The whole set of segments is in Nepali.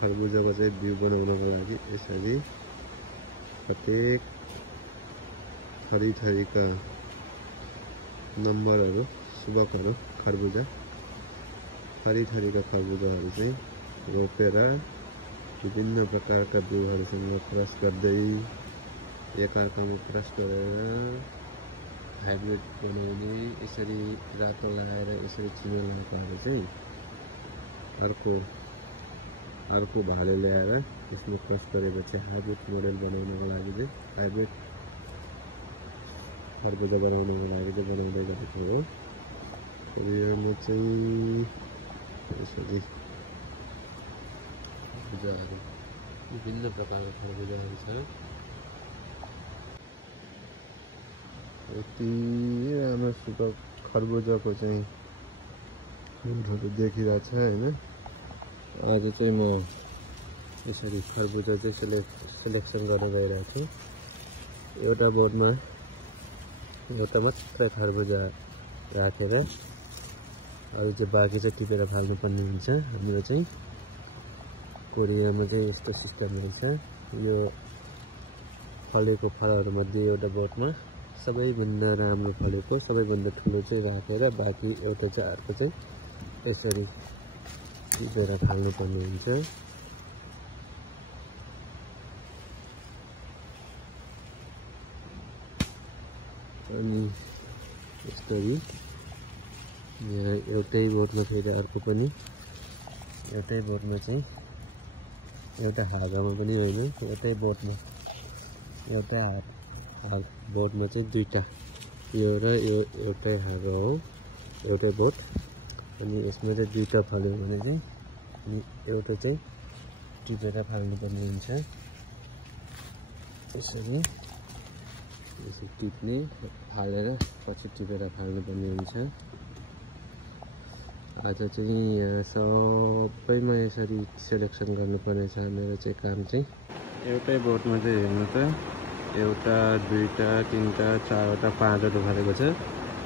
खरबुजाको चाहिँ बिउ बनाउनको लागि यसरी प्रत्येक थरीका नम्बरहरू सुबकहरू खरबुजा थरीका खरबुजाहरू चाहिँ रोपेर विभिन्न प्रकारका बिउहरूसँग क्रस गर्दै एकअर्कामा क्रस गरेर हाइब्रिड बनाउने यसरी रातो लगाएर यसरी चिनो लगाएकोहरू चाहिँ अर्को भाले ल्याएर यसमा क्रस गरेपछि हाइब्रिड मोडल बनाउनको लागि चाहिँ हाइब्रिड खरबुजा बनाउनको लागि चाहिँ बनाउँदै गरेको हो। यो चाहिँ यसरी खरबुजाहरू विभिन्न प्रकारका खरबुजाहरू छ। यति राम्रो सुपर खरबुजाको चाहिँ फुलहरू देखिरहेको छ हैन। आज चाहिँ म यसरी खरबुजा चाहिँ सेलेक्सन गर्न गइरहेको छु। एउटा बोर्डमा एउटा मात्र खरबुजा राखेर अरू चाहिँ बाँकी चाहिँ टिपेर फाल्नुपर्ने हुन्छ। हाम्रो चाहिँ कोरियामा चाहिँ यस्तो सिस्टम हुन्छ। यो फलेको फलहरूमध्ये एउटा बोटमा सबैभन्दा राम्रो फलेको सबैभन्दा ठुलो चाहिँ राखेर बाँकी एउटा चाहिँ अर्को चाहिँ यसरी टिपेर फाल्नुपर्ने हुन्छ। अनि यसरी यहाँ एउटै बोटमा फेरि अर्को पनि एउटै बोटमा चाहिँ एउटा हाँगामा पनि होइन एउटै बोटमा एउटै बोटमा चाहिँ दुईटा यो र यो एउटै हाँगा हो एउटै बोट। अनि यसमा चाहिँ दुईटा फाल्यो भने चाहिँ अनि एउटा चाहिँ टिपेर फाल्नुपर्ने हुन्छ। यसरी टिप्ने फालेर पछि टिपेर फाल्नुपर्ने हुन्छ। आज चाहिँ यहाँ सबैमा यसरी सेलेक्सन गर्नुपर्ने छ। मेरो चाहिँ काम चाहिँ एउटै बोटमा चाहिँ हेर्नु त एउटा दुईटा तिनटा चारवटा पाँचवटा फलेको छ।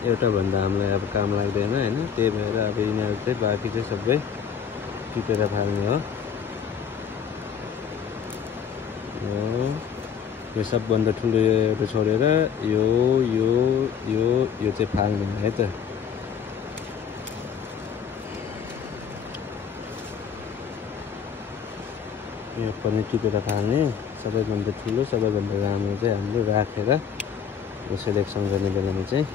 एउटा भन्दा हामीलाई अब काम लाग्दैन हैन। त्यही भएर अब यिनीहरू चाहिँ बाँकी चाहिँ सबै टिपेर फाल्ने हो। यो सबभन्दा ठुलो एउटा छोडेर यो यो यो यो चाहिँ फाल्ने है त। यो पनि टिपेर फाल्ने सबैभन्दा ठुलो सबैभन्दा राम्रो चाहिँ हामीले राखेर यो सेलेक्सन गर्ने बेलामा चाहिँ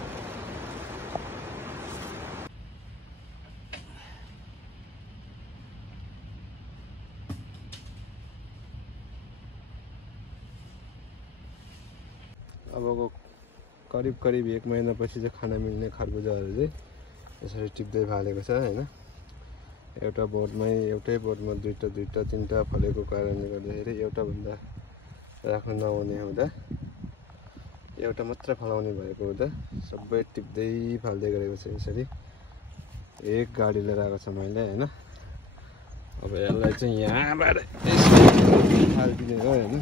अबको करिब 1 महिनापछि चाहिँ खान मिल्ने खरबुजाहरू चाहिँ यसरी टिप्दै फालेको छ हैन। एउटा एउटै बोर्डमा दुईटा तिनटा फलेको कारणले गर्दाखेरि एउटा भन्दा राख्न नहुने हुँदा एउटा मात्र फलाउने भएको हुँदा सबै टिप्दै फाल्दै गरेको छ। यसरी एक गाडी लिएर आएको छ मैले हैन। अब यसलाई चाहिँ यहाँबाट फालिदिने हो हैन।